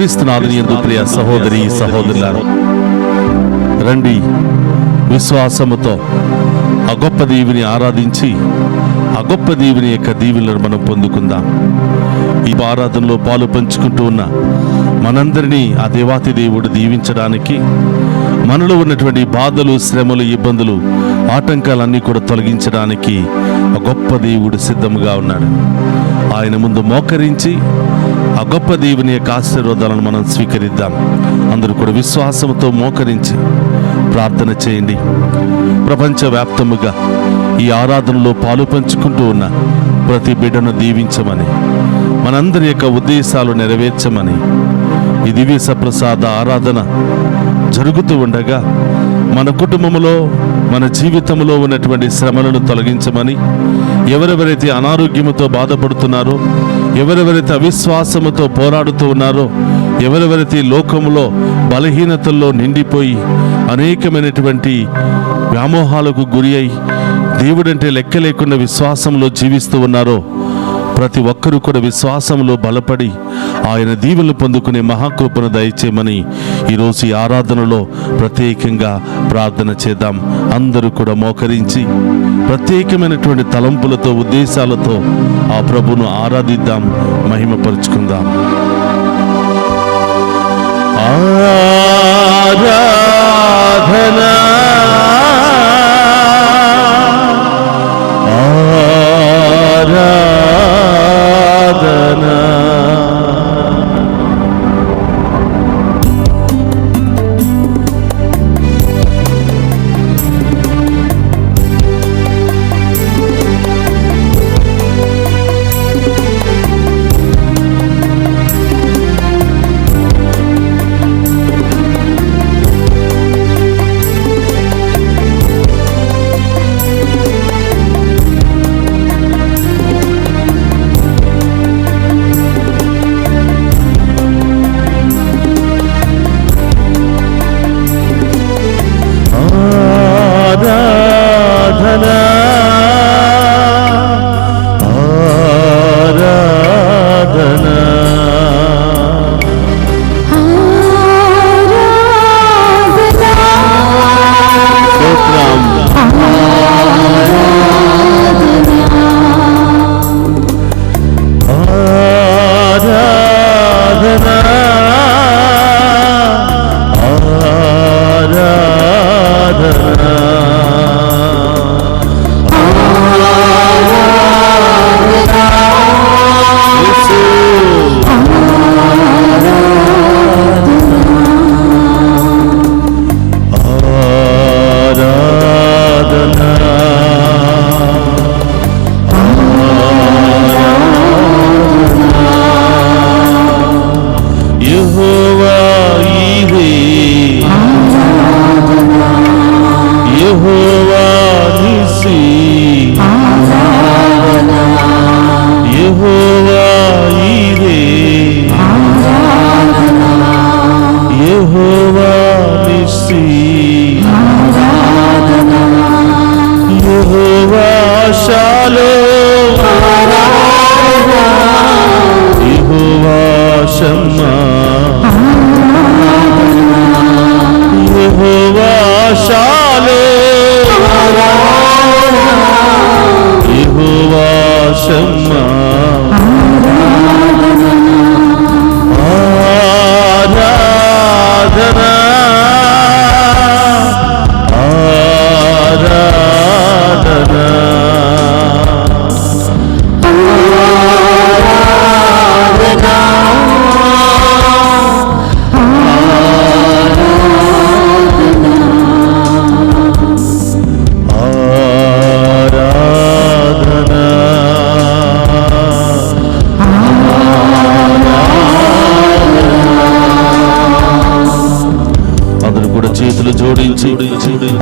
క్రీస్తునాథుని యందు ప్రియ సహోదరి సహోదరులారా, రండి విశ్వాసముతో ఆ గొప్ప దేవుని ఆరాధించి ఆ గొప్ప దేవుని యొక్క దీవెనలను మనం పొందుకుందాం. ఈ ఆరాధనలో పాలు పంచుకుంటూ ఉన్న మనందరినీ ఆ దేవాతి దేవుడు దీవించడానికి, మనలో ఉన్నటువంటి బాధలు, శ్రమలు, ఇబ్బందులు, ఆటంకాలన్నీ కూడా తొలగించడానికి ఆ గొప్ప దేవుడు సిద్ధంగా ఉన్నాడు. ఆయన ముందు మోకరించి ఆ గొప్ప దేవుని యొక్క ఆశీర్వాదాలను మనం స్వీకరిద్దాం. అందరూ కూడా విశ్వాసంతో మోకరించి ప్రార్థన చేయండి. ప్రపంచవ్యాప్తముగా ఈ ఆరాధనలో పాలు పంచుకుంటూ ఉన్న ప్రతి బిడ్డను దీవించమని, మనందరి యొక్క ఉద్దేశాలు నెరవేర్చమని, ఈ దివ్య సప్రసాద ఆరాధన జరుగుతూ ఉండగా మన కుటుంబంలో, మన జీవితంలో ఉన్నటువంటి శ్రమలను తొలగించమని, ఎవరెవరైతే అనారోగ్యముతో బాధపడుతున్నారో, ఎవరెవరైతే అవిశ్వాసముతో పోరాడుతూ ఉన్నారో, ఎవరెవరైతే లోకములో బలహీనతల్లో నిండిపోయి అనేకమైనటువంటి వ్యామోహాలకు గురి అయి దేవుడంటే లెక్క లేకుండా విశ్వాసంలో జీవిస్తూ ఉన్నారో, ప్రతి ఒక్కరూ కూడా విశ్వాసంలో బలపడి ఆయన దీవెనలు పొందుకునే మహాకృపను దయచేయమని ఈరోజు ఈ ఆరాధనలో ప్రత్యేకంగా ప్రార్థన చేద్దాం. అందరూ కూడా మోకరించి ప్రత్యేకమైనటువంటి తలంపులతో, ఉద్దేశాలతో ఆ ప్రభును ఆరాధిద్దాం, మహిమపరుచుకుందాం. ఆరాధనా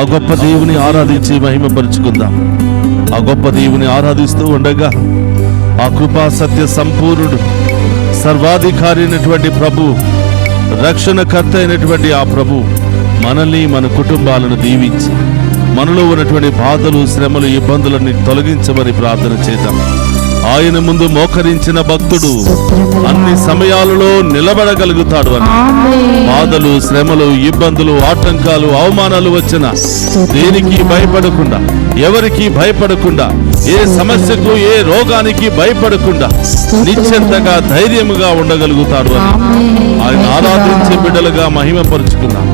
ఆ గొప్ప దేవుని ఆరాధించి మహిమపరుచుకుందాం. ఆ గొప్ప దేవుని ఆరాధిస్తూ ఉండగా ఆ కృపా సత్య సంపూర్ణుడు, సర్వాధికారి అయినటువంటి ప్రభు, రక్షణకర్త అయినటువంటి ఆ ప్రభు మనల్ని, మన కుటుంబాలను దీవించి మనలో ఉన్నటువంటి బాధలు, శ్రమలు, ఇబ్బందులన్నీ తొలగించమని ప్రార్థన చేద్దాం. ఆయన ముందు మోకరించిన భక్తుడు అన్ని సమయాలలో నిలబడగలుగుతాడు అని. బాధలు, శ్రమలు, ఇబ్బందులు, ఆటంకాలు, అవమానాలు వచ్చిన దేనికి భయపడకుండా, ఎవరికి భయపడకుండా, ఏ సమస్యకు, ఏ రోగానికి భయపడకుండా నిశ్చింతగా ధైర్యముగా ఉండగలుగుతాడు అని ఆయన ఆరాధించే బిడ్డలుగా మహిమపరుచుకుందాం.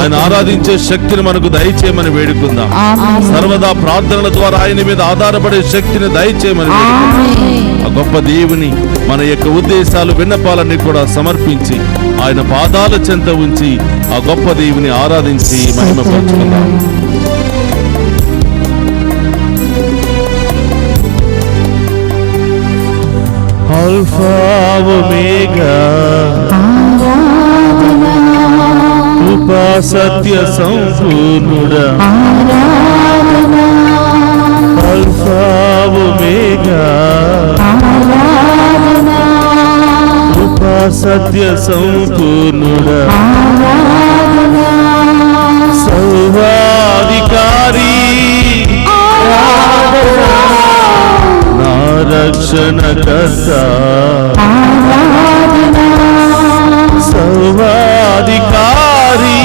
ఆయన ఆరాధించే శక్తిని మనకు దయచేయమని వేడుకుందాం. సర్వదా ప్రార్థనల ద్వారా ఆయన మీద ఆధారపడే శక్తిని దయచేయమని వేడుకుందాం. ఆ గొప్ప దేవుని మన యొక్క ఉద్దేశాలు, విన్నపాలన్నీ కూడా సమర్పించి ఆయన పాదాల చెంత ఉంచి ఆ గొప్ప దేవుని ఆరాధించి మహిమపరుచుకుందాం. ఆల్ఫా ఒమేగా కృపా సత్య సంపూర్ణుడా, ఆల్ఫా ఒమేగా కృపా సత్య సంపూర్ణుడా, సర్వాధికారి నా రక్షణకర్త, సర్వాధికారి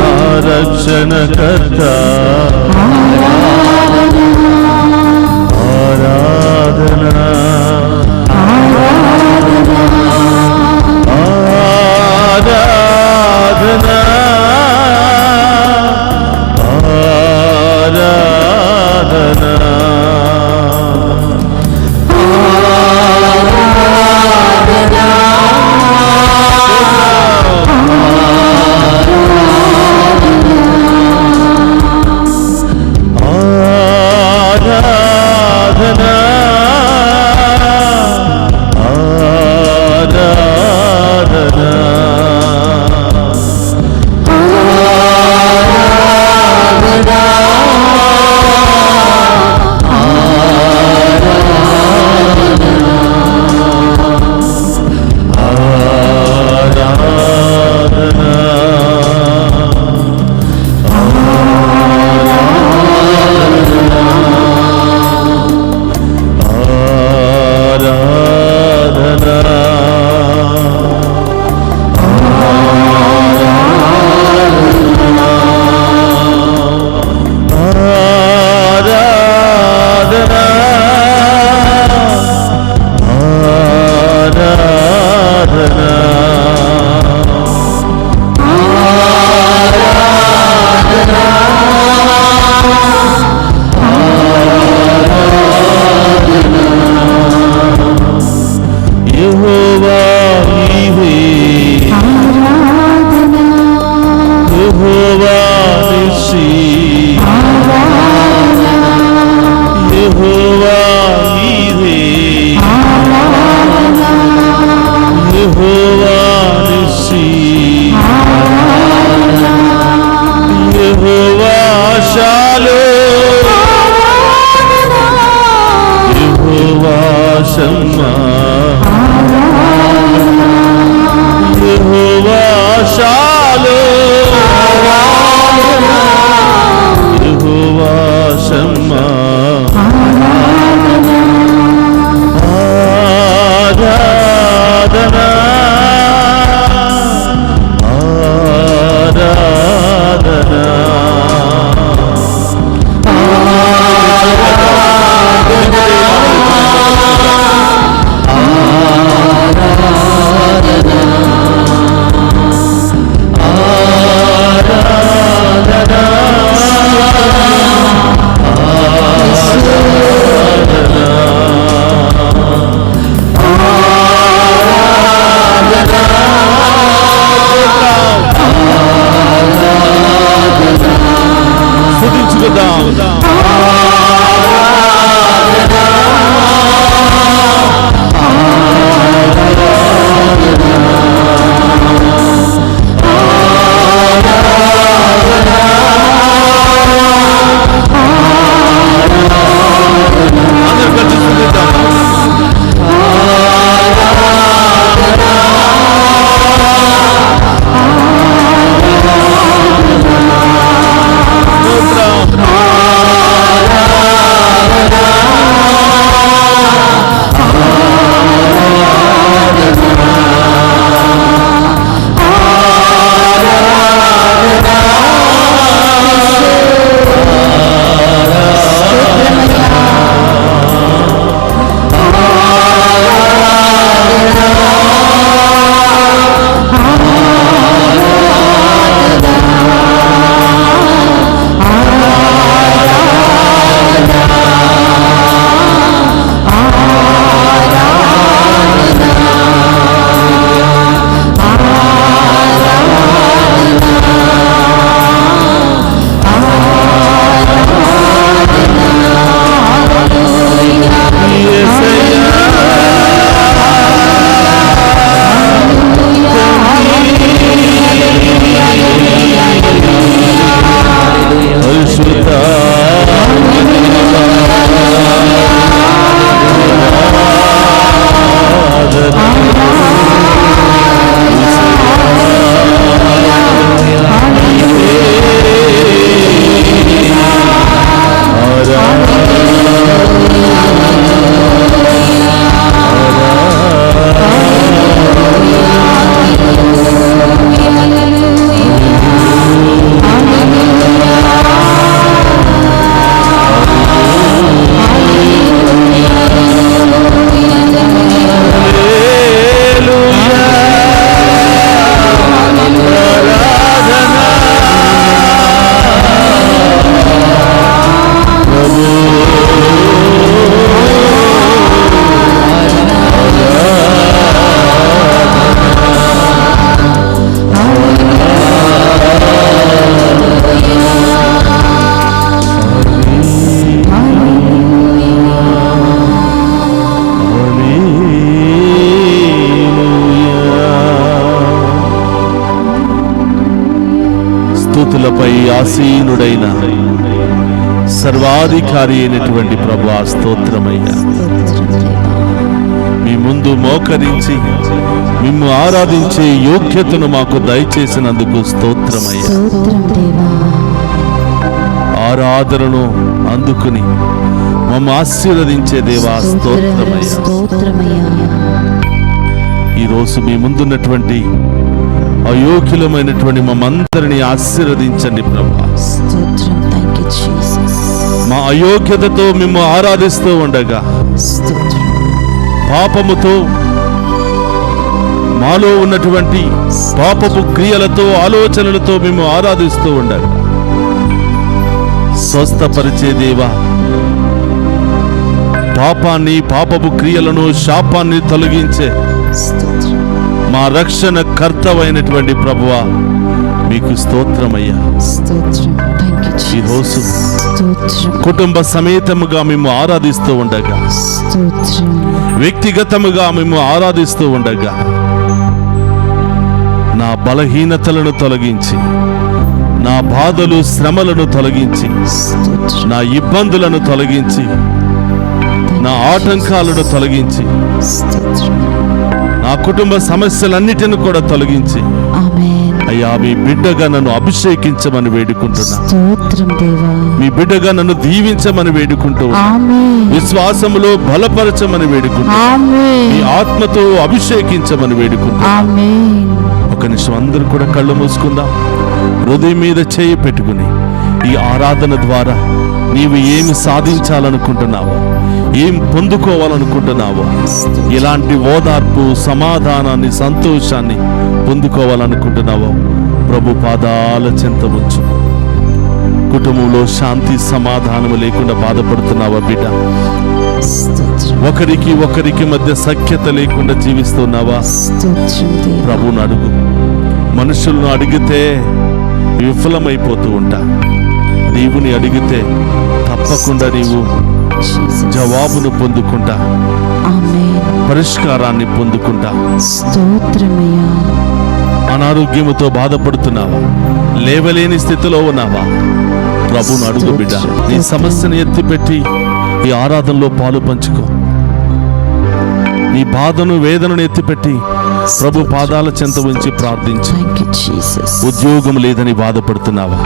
నా రక్షణకర్త, ఆరాధన ఆసీనుడైన సర్వాధికారి అయినటువంటి ప్రభువా స్తోత్రమయ్యా. మీ ముందు మోకరించి మిమ్ము ఆరాధించే యోగ్యతను మాకు దయచేసినందుకు స్తోత్రమయ్యా. ఆరాధనను అందుకుని మమ్మ ఆశీర్వదించే దేవా స్తోత్రమయ్యా. ఈరోజు మీ ముందున్నటువంటి అయోగ్యులమైనటువంటి మమ్మందరిని ఆశీర్వదించండి ప్రభువా. మా అయోగ్యతతో మేము ఆరాధిస్తూ ఉండగా, పాపముతో మాలో ఉన్నటువంటి పాపపు క్రియలతో ఆలోచనలతో మేము ఆరాధిస్తూ ఉండగా, స్వస్థపరిచే దేవా, పాపాన్ని, పాపపు క్రియలను, శాపాన్ని తొలగించే మా రక్షణ కర్తవైనటువంటి ప్రభువా మీకు స్తోత్రమయ్యా. ఈరోజు కుటుంబ సమేతముగా మేము ఆరాధిస్తూ ఉండగా, వ్యక్తిగతముగా మేము ఆరాధిస్తూ ఉండగా, నా బలహీనతలను తొలగించి, నా బాధలు శ్రమలను తొలగించి, నా ఇబ్బందులను తొలగించి, నా ఆటంకాలను తొలగించి, నా కుటుంబ సమస్యలన్నిటిని కూడా తొలగించి, అయ్యా మీ బిడ్డగా నన్ను అభిషేకించమని వేడుకుంటున్నా. మీ బిడ్డగా నన్ను దీవించమని వేడుకుంటున్నా. విశ్వాసములో బలపరచమని వేడుకుంటున్నా. మీ ఆత్మతో అభిషేకించమని వేడుకుంటున్నా. ఒక నిమిషం అందరూ కూడా కళ్ళు మూసుకుందాం. హృదయం మీద చేయి పెట్టుకుని ఈ ఆరాధన ద్వారా నీవు ఏమి సాధించాలనుకుంటున్నావో, ఏం పొందుకోవాలనుకుంటున్నావో, ఇలాంటి ఓదార్పు, సమాధానాన్ని, సంతోషాన్ని పొందుకోవాలనుకుంటున్నావో ప్రభు పాదాల చెంత ఉంచు. కుటుంబంలో శాంతి సమాధానము లేకుండా బాధపడుతున్నావా బిడ్డ? ఒకరికి మధ్య సఖ్యత లేకుండా జీవిస్తున్నావా? ప్రభువును అడుగు. మనుషులను అడిగితే విఫలమైపోతూ ఉంటా. దేవుని అడిగితే తప్పకుండా నీవు జవాబును పొందుకుంటా, పరిష్కారాన్ని పొందుకుంటా. అనారోగ్యముతో బాధపడుతున్నావా? లేవలేని స్థితిలో ఉన్నావా? ప్రభువును అడుగు బిడ్డ. నీ సమస్యను ఎత్తిపెట్టి ఈ ఆరాధనలో పాలు పంచుకో. నీ బాధను, వేదనను ఎత్తిపెట్టి ప్రభు పాదాల చెంత ఉంచి ప్రార్థించు. ఉద్యోగం లేదని బాధపడుతున్నావా?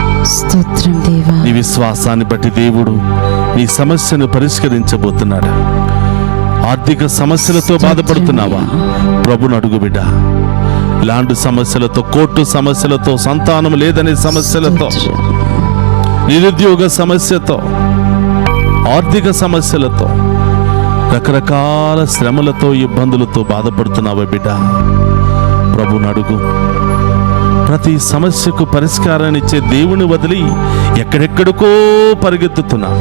నీ విశ్వాసాన్ని బట్టి దేవుడు నీ సమస్యను పరిష్కరించబోతున్నాడు. ఆర్థిక సమస్యలతో బాధపడుతున్నావా? ప్రభును అడుగు బిడ్డ. ల్యాండ్ సమస్యలతో, కోర్టు సమస్యలతో, సంతానం లేదనే సమస్యలతో, నిరుద్యోగ సమస్యతో, ఆర్థిక సమస్యలతో, రకరకాల శ్రమలతో, ఇబ్బందులతో బాధపడుతున్నావా బిడ్డ? ప్రభువును అడుగు. ప్రతి సమస్యకు పరిష్కారాన్ని ఇచ్చే దేవుని వదిలి ఎక్కడెక్కడికో పరిగెత్తుతున్నాం.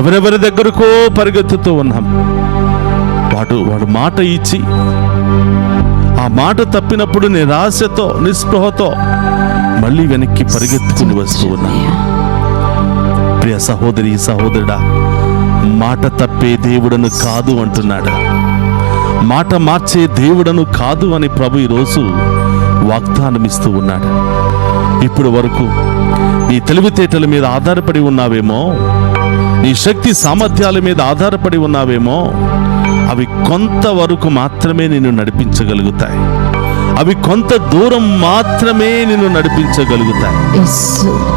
ఎవరెవరి దగ్గరకో పరిగెత్తుతూ ఉన్నాం. వాడు మాట ఇచ్చి ఆ మాట తప్పినప్పుడు నిరాశతో, నిస్పృహతో మళ్ళీ వెనక్కి పరిగెత్తుకుని వస్తూ ఉన్నాం. ప్రియ సహోదరి, సహోదరుడా, మాట తప్పే దేవుడను కాదు అంటున్నాడు. మాట మార్చే దేవుడను కాదు అని ప్రభు ఈరోజు వాగ్దానం ఇస్తూ ఉన్నాడు. ఇప్పుడు వరకు నీ తెలివితేటల మీద ఆధారపడి ఉన్నావేమో, నీ శక్తి సామర్థ్యాల మీద ఆధారపడి ఉన్నావేమో. అవి కొంతవరకు మాత్రమే నిన్ను నడిపించగలుగుతాయి. అవి కొంత దూరం మాత్రమే నిన్ను నడిపించగలుగుతాయి.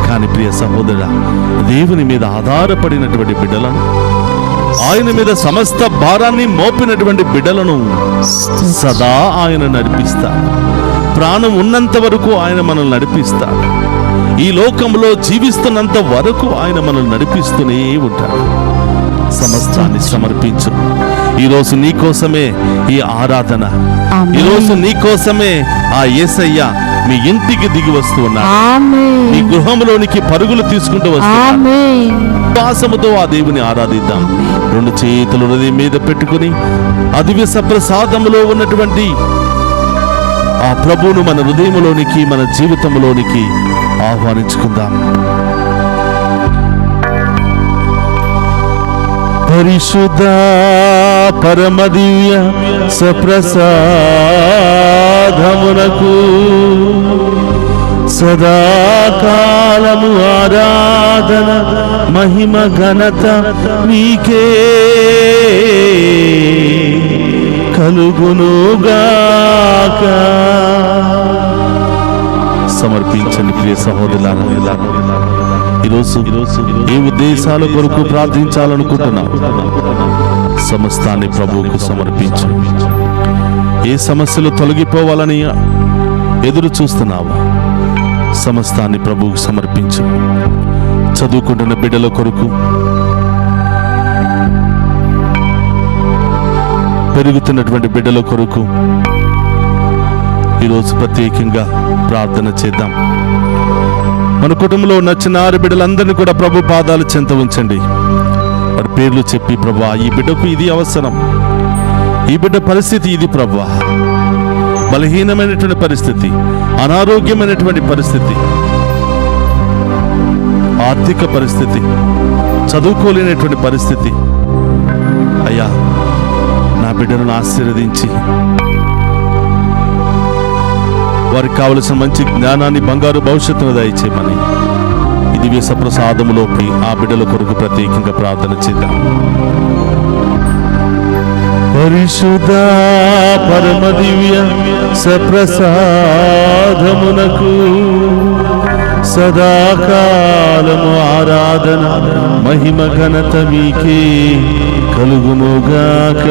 కానీ ప్రియ సహోదరా, దేవుని మీద ఆధారపడినటువంటి బిడ్డలను, ఆయన మీద సమస్త భారాన్ని మోపినటువంటి బిడ్డలను సదా ఆయన నడిపిస్తాడు. ప్రాణం ఉన్నంత వరకు ఆయన మనల్ని నడిపిస్తాడు. ఈ లోకంలో జీవిస్తున్నంత వరకు ఆయన మనల్ని నడిపిస్తూనే ఉంటాడు. సమస్తాన్ని సమర్పించు. ఈరోజు నీ కోసమే ఈ ఆరాధన. ఈరోజు నీ కోసమే ఆ యేసయ్య మీ ఇంటికి దిగి వస్తూ ఉన్నాడు. మీ గృహంలోనికి పరుగులు తీసుకుంటూ వస్తున్నాడు. విశ్వాసముతో ఆ దేవుని ఆరాధిద్దాం. రెండు చేతులు హృదయం మీద పెట్టుకుని ఆ దివ్య సప్రసాదములో ఉన్నటువంటి ఆ ప్రభువును మన హృదయంలోనికి, మన జీవితంలోనికి ఆహ్వానించుకుందాం. పరిశుద్ధ పరమ దివ్య సప్రసాదమునకు సదాకాలము ఆరాధన మహిమ ఘనత నీకే కలుగునుగాక. సమర్పించండి ప్రియ సహోదరులారా. ఈరోజు ఏ ఉద్దేశాల కొరకు ప్రార్థించాలనుకుంటున్నావు? సమస్తాన్ని ప్రభువుకు సమర్పించు. ఏ సమస్యలు తొలగిపోవాలని ఎదురు చూస్తున్నావు? సమస్తాన్ని ప్రభువుకు సమర్పించు. చదువుకుంటున్న బిడ్డల కొరకు, పెరుగుతున్నటువంటి బిడ్డల కొరకు ఈరోజు ప్రత్యేకంగా ప్రార్థన చేద్దాం. మన కుటుంబంలో ఉన్న చిన్నారి బిడ్డలందరినీ కూడా ప్రభు పాదాలు చెంత ఉంచండి. వారి పేర్లు చెప్పి, ప్రభువా ఈ బిడ్డకు ఇది అవసరం, ఈ బిడ్డ పరిస్థితి ఇది ప్రభువా, బలహీనమైనటువంటి పరిస్థితి, అనారోగ్యమైనటువంటి పరిస్థితి, ఆర్థిక పరిస్థితి, చదువుకోలేనటువంటి పరిస్థితి. అయ్యా నా బిడ్డలను ఆశీర్వదించి వారికి కావలసిన మంచి జ్ఞానాన్ని, బంగారు భవిష్యత్తును దయచేయమని ఇది విసప్రసాదములోకి ఆ బిడ్డల కొరకు ప్రత్యేకంగా ప్రార్థన చేద్దాం. పరిశుద్ధ పరమ దివ్య సప్రసాదమునకు సదాకాలము ఆరాధన మహిమ ఘనత మీకే కలుగునుగాక.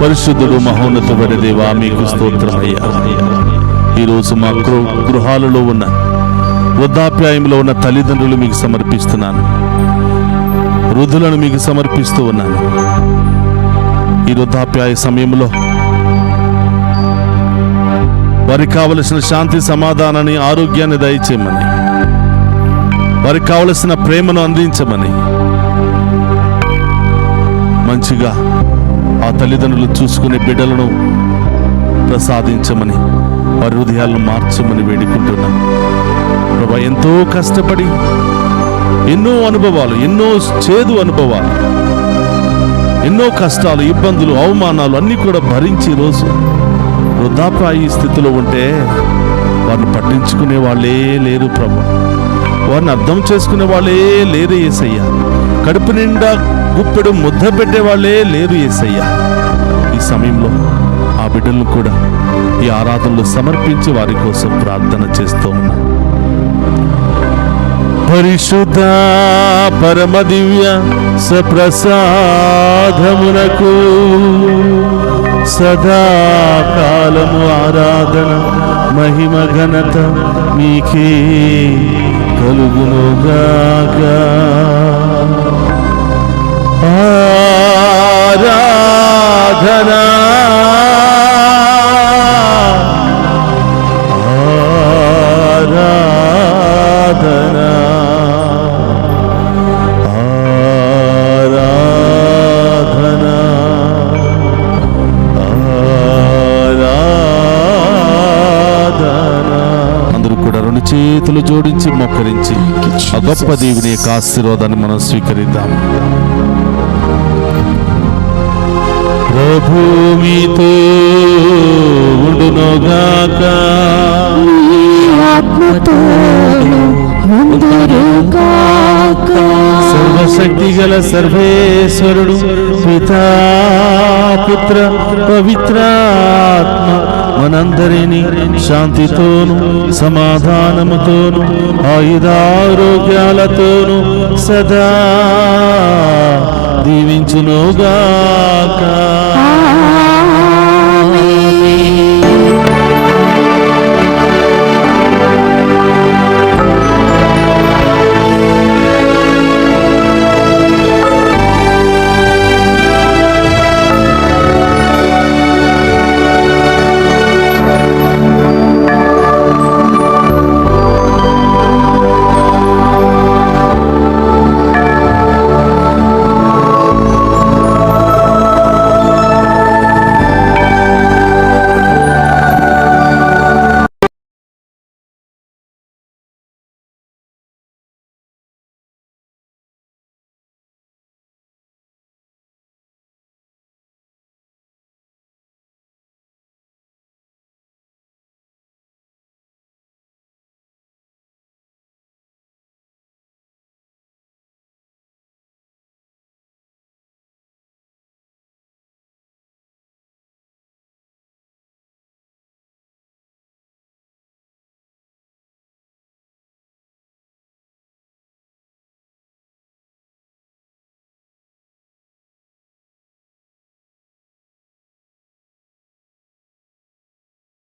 పరిశుద్ధుడు మహోన్నతుడైన దేవా, మీకు స్తోత్రమయ్యా. ఈరోజు మా గృహాలలో ఉన్న వృద్ధాప్యాయంలో ఉన్న తల్లిదండ్రులు మీకు సమర్పిస్తున్నాను. వృద్ధులను మీకు సమర్పిస్తూ ఉన్నాను. ఈ వృద్ధాప్యాయ సమయంలో వారికి కావలసిన శాంతి, సమాధానాన్ని, ఆరోగ్యాన్ని దయచేయమని, వారికి కావలసిన ప్రేమను అందించమని, మంచిగా ఆ తల్లిదండ్రులు చూసుకునే బిడ్డలను ప్రసాదించమని, వారి హృదయాలను మార్చమని వేడుకుంటున్నాం. ప్రభా, ఎంతో కష్టపడి ఎన్నో అనుభవాలు, ఎన్నో చేదు అనుభవాలు, ఎన్నో కష్టాలు, ఇబ్బందులు, అవమానాలు అన్నీ కూడా భరించి ఈరోజు వృద్ధాప్రాయ స్థితిలో ఉంటే వారిని పట్టించుకునే వాళ్ళే లేరు ప్రభు. వారిని అర్థం చేసుకునే వాళ్ళే లేరు యేసయ్యా. కడుపు నిండా గుప్పెడు ముద్ద పెట్టే వాళ్ళే లేరు యేసయ్యా. ఈ సమయంలో ఆ బిడ్డలను కూడా ఈ ఆరాధనలు సమర్పించి వారి కోసం ప్రార్థన చేస్తూ ఉన్నాం. పరిశుద్ధ పరమ దివ్య సప్రసాదమునకు సదాకాలము ఆరాధన మహిమ ఘనత మీకే కలుగునుగాక. ఆరాధన చేతులు జోడించి మొక్కరించి ఆ గొప్ప దేవుని యొక్క ఆశీర్వాదాన్ని మనం స్వీకరిద్దాం. ప్రభు మీతో ఉండునుగాక. సర్వశక్తి గల సర్వేశ్వరుడు పితా పుత్ర పవిత్రాత్మ మనందరినీ శాంతితోను సమాధానముతోను ఆయుధారోగ్యాలతోను సదా దీవించునుగాక.